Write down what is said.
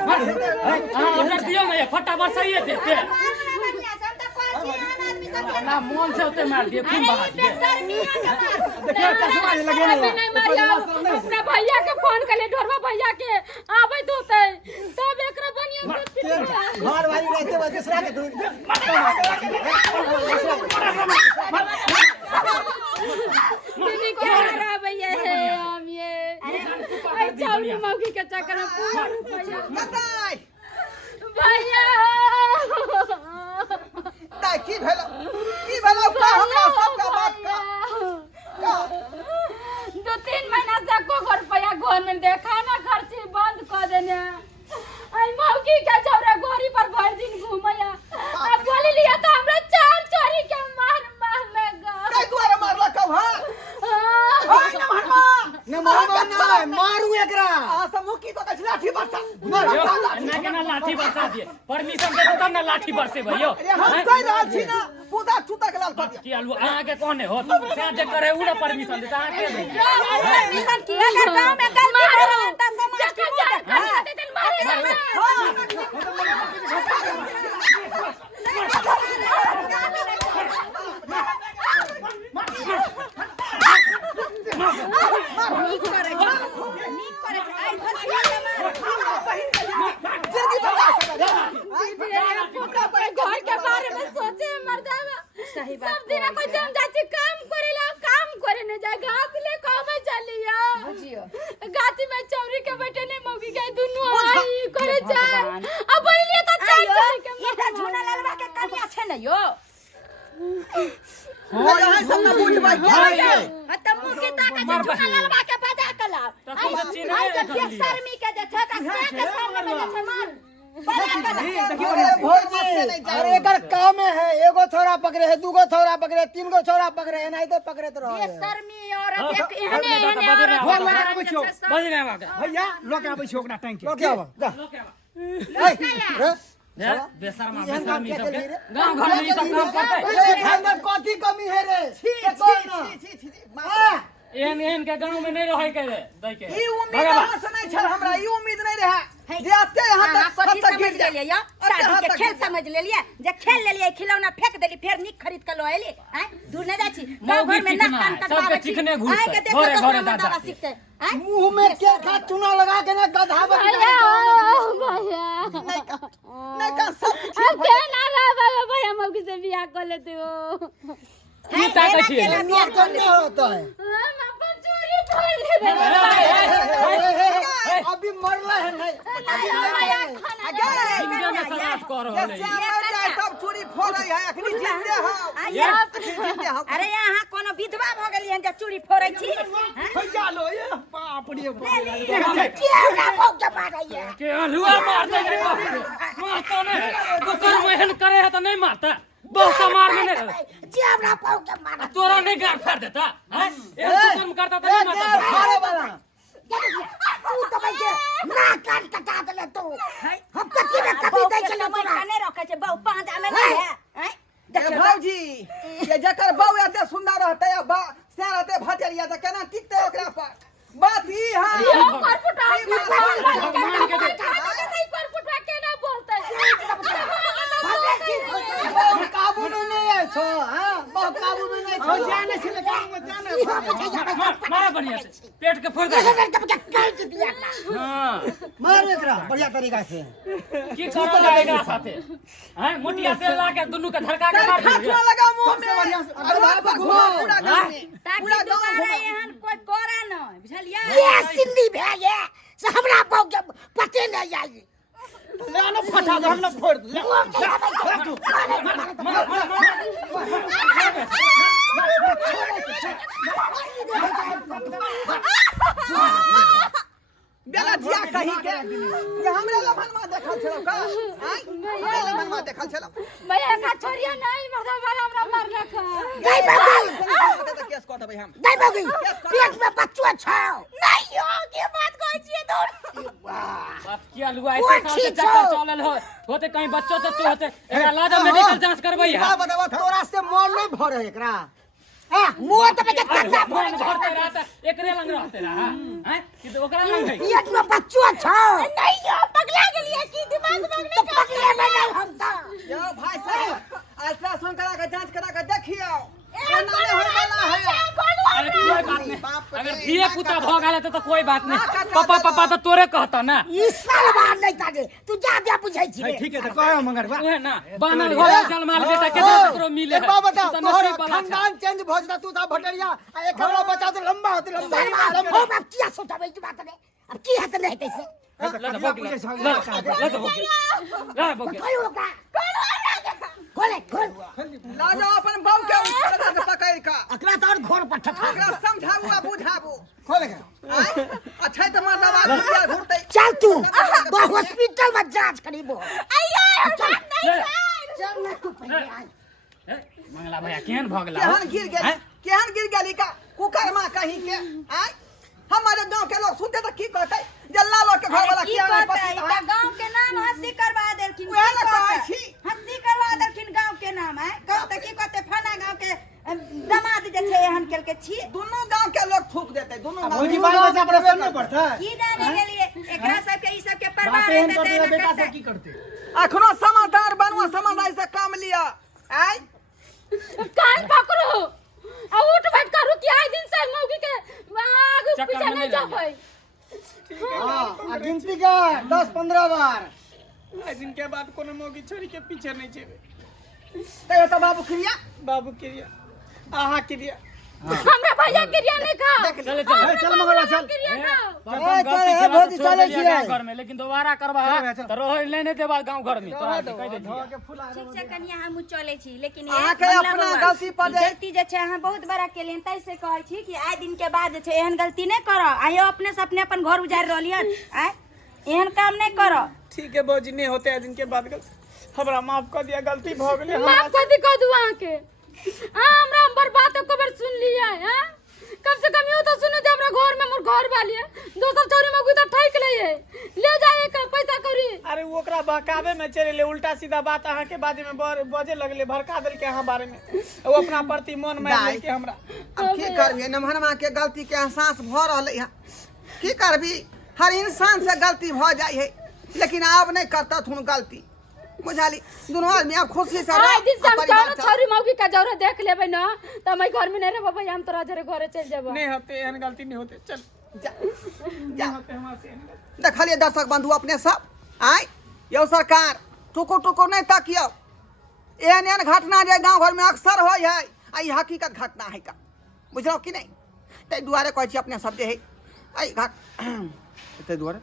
हमरा दियो ना फटा बरसाइए देते ना मन से उते मार दिए खून बहा दिए देखिए चश्मा लगे अपना भैया के फोन कर ले ढोरवा भैया के आबै होते तब एकरा बनिया घर वाली रहते बस दूसरा के दीदी क्या रहा भैया है हम ये अरे चावली मौकी के चक्कर में पूरा भैया नहीं की भेलो का हमरा सबका बात का 2-3 महीना से को रुपया घर में देखा ना खर्ची बंद कर देने आई मौकी के जौरा गोरी पर भर दिन घूमया अब बोली लिया तो हमरा चार चोरी के मार लगा कई द्वारा मारला कब हां हां न मारू एकरा आ समूह की तो कछ लाठी बरसा ना लाठी बरसा दिए परमिशन दे तब ना लाठी बरसे भैया हम कह रहल छी ना पूरा छूता के लाल कर दिया की आलू आगे के कोने हो तुम से जे करे उड़ा परमिशन देता आके परमिशन की अगर गांव में गलती मारो त समाज की घर के बारे में सोचे मर्दावा सही बात सब दिन कोई जम जाती काम करेला काम करे न जाए घास ले कहबे चलिया गाती में चौरी के बैठे ने मौगी गए दुनु आई करे जाए अब बोलिए तो चाय के इटा झोना ललवा के कनिया छे न यो हां यहां सब ना पूछबा के त मुके ताका झोना ललवा के बजा कला आई के बेशर्मी के जे छका से के सामने में जे मार अरे एकर काम है एगो छोरा पकड़े है दूगो छोरा पकड़े 3 गो छोरा पकड़े है नहीं तो पकड़े तो रहे बेशर्मी और एक एहने बज गए भैया लोग आबै छै ओकरा टैंक लोग आबै बेशर्मा बेशर्मी सब गांव घर में सब काम करते अंदर कथी कमी है रे छी एहन के गांव में नहीं रहे के दै के ई उम्मीद से नहीं छल हमरा ई उम्मीद नहीं रहे जे आते यहां तक समझ ले लिया शादी के खेल समझ ले लिया जे खेल ले लिया खिलौना फेंक देली फिर निक खरीद के लो आइली हैं दूर नहीं जाची गांव घर में नाक कान कटवा सबके चिकने घुस घरे घरे दादा सीखते मुंह में के खा चूना लगा के ना गधा भैया नहीं का सब अब के ना रहा भैया मौकी से बियाह कर लेते हो की ताकत छै नोट करना होता है हम अपन चोरी खोल ले अभी मरला है नहीं इंडिया में सराफ कर रहे सब चोरी फोड़ै है अखनी जिंदे हो अरे यहाँ कोनो विधवा भ गेली हन जे चोरी फोड़ै छी भैया लो ये बाप रे केना भौक के मारैया के हलुआ मार दे रे बाप रे मारता नहीं कुकर मेहन करे है तो नहीं मारता बहुत मार में नहीं जेबरा भौक के मार तोरा नहीं गाड़ फाड़ देता हैं एक कुकर करता तो नहीं मारता अरे वाला तू तो भाई के ना कान कटा देले तू हम कथि में कभी दे के नहीं रखे छे बहु पांजा में नहीं है हैं देखो भौजी ये जकर बौ एते सुंदर रहते या बा से रहते भटेरिया त केना टिकते ओकरा पर बात ई हां करपुटा करपुटा केना बोलते काबू में नहीं है छो हां बहुत काबू में नहीं छो जाने से काम में जाने मारा बढ़िया से पेट के फोड़ दे हां मार एकरा बढ़िया तरीका से की करो जाएगा साथे हैं मोटिया तेल ला के दुनु के धड़का के मार खाचुआ लगा मुंह में अरे बाप घुमा पूरा गांव में पूरा गांव में एहन कोई करे न बुझलिए ये सिंधी भेले से हमरा बहु के पते नहीं आई लाना फटा दे हम फोड़ दे बेला जिया कहीं के ये हमरे लमनमा देखल छलो का आई हमरे लमनमा देखल छलो भैया का छोरिया नहीं मगर हमरा मारना का गई बाबू तो केस कट भाई हम गई बाबू पेट में बच्चा छाओ नहीं हो के बात कहै छिए दूर बात किया लुआ ऐसे साल से चक्कर चलल हो होते कहीं बच्चों से तो होते एकरा लाज मेडिकल जांच करबई हां बतावा तोरा से मोर नहीं भरे एकरा हां मुंह तो के चंदा मन भरते रहता एकरे लंग रहते रहा हैं कि तो ओकरा लंग है ये तो बच्चो छ नहीं यो पगला गेलिए की दिमाग में तो पकड़े में नहीं हम था यो भाई साहब अल्ट्रासाउंड करा के जांच करा के देखियो एना नहीं होय वाला है अरे कोई बात नहीं बाप रे, अगर धिए पुता भ गेले तो कोई बात नहीं ना, पापा पापा तो तोरे कहता ना ई साल बार नहीं तागे तू जा जा बुझाई छी ठीक है तो कहो मगर बा ओहे ना बानर घर जलमाल बेटा केकरो केकरो मिले एक बात बता तो तोहर नसीब वाला छै। खानदान चेंज भ जता तू ता भटरिया आ एक हमरा बचा दे लंबा होती लंबा हो बाप किया सोचाबे की बात नहीं अब की हाथ नहीं कैसे ला तो बोके कोई होगा खोले खोल ला जाओ अपन बहू के उठा के पकड़ का अकरा तो और घोर पट्टा था एकरा समझाबू आ बुझाबू खोले के आय अच्छा त मार दवा दुनिया घुरतै चल तू वो हॉस्पिटल में जांच करीबो अयो चल ना तू पहले आ मंगला भैया केहन भ गेला केहन गिर गेली का कुकर मां कहीं के आय हमारे गांव के लोग सुनते तो की कहते जल्ला लोग के घर वाला की किया कहता पति है है इनका गांव के नाम हंसी करवा देलखिन वह की ना कहता कहै है? छी हंसी करवा देलखिन गांव के नाम है कहते की कहते फना गांव के दामाद जे छे एहन केल के छी दोनों गांव के लोग थूक देते दोनों गांव भौजी के बाल बच्चा पर असर नहीं पड़ता है की जाने के लिए एकरा सब के ई सब के परवाह बातें हम रहते करते हैं बेटा से की करते अखनो समादार बनवा समादार से काम लिया आय कान पकड़ो आ उठ बैठ करू कि आए दिन से मौगी के आगे चक्कर पीछे में नहीं नहीं जाबै हां आ गिनती का 10-15 बार दिन के बाद कोनो मौगी छोरी के पीछे नहीं जेबे ते तो बाबू क्रिया बाबू क्रिया आहा क्रिया हमरा भैया क्रिया नहीं खा चले चल चल मगला चल क्रिया खाओ प्रथम गलती से भौजी छोड़ चले दिया छियै। गाँव घर में लेकिन दोबारा करबा तो रह लेने दे बाद गांव घर में तोरा के कह दे ठीक से कनिया हम चले छी लेकिन अहाँ के अपना गलती पर जे गलती जे छे अहाँ बहुत बड़ा केलियन तै से कहै छी कि आइ दिन के बाद जे छे एहन गलती नहीं करो आइयो अपने से अपने अपन घर उजाड़ रहलियन आइ एहन काम नहीं करो ठीक है बाबूजी नहीं होते आज दिन के बाद हमरा माफ कर दिया गलती भ गेलै माफ कर दी कह दुआ के हमरा बर्बाद को बार सुन लिया है कम से कम यो तो सुनो जे हमरा घर में मोर घर वाली है दोसर चोरी में कोई तो ठैक ले जाए का पैसा करी अरे वो ओकरा बहकावे में चले ले उल्टा सीधा बात अहाँ के बारे में बजे लगले भड़का देल के अहाँ बारे में वो अपना प्रति मन मार लेल के हमरा अब की करबी नमहरमा के गलती के एहसास भ रहलै है की करबी हर इंसान से गलती भ जाय है लेकिन अब नहीं करता थुन गलती बुझाली दोनों आदमी अब खुशी से आए दिन से हम परिवार कौनो चल- छोरी मौगी का जरूरत देख लेबै ना तो मैं घर में नहीं रहबै भैया हम तोरा जरे घरे चल जेबो नहीं होते एहन गलती नहीं होते चल जा होते हमरा से एहन गलती। देखलिए दर्शक बंधु अपने सब आय यो सरकार टुकु टुकु नहीं तकियो एहन एहन घटना जे गांव घर में अक्सर होय है आ ई हकीकत घटना है का बुझलो कि नहीं तै दुआरे कहै छी अपने सब जे है आई घट तै दुआरे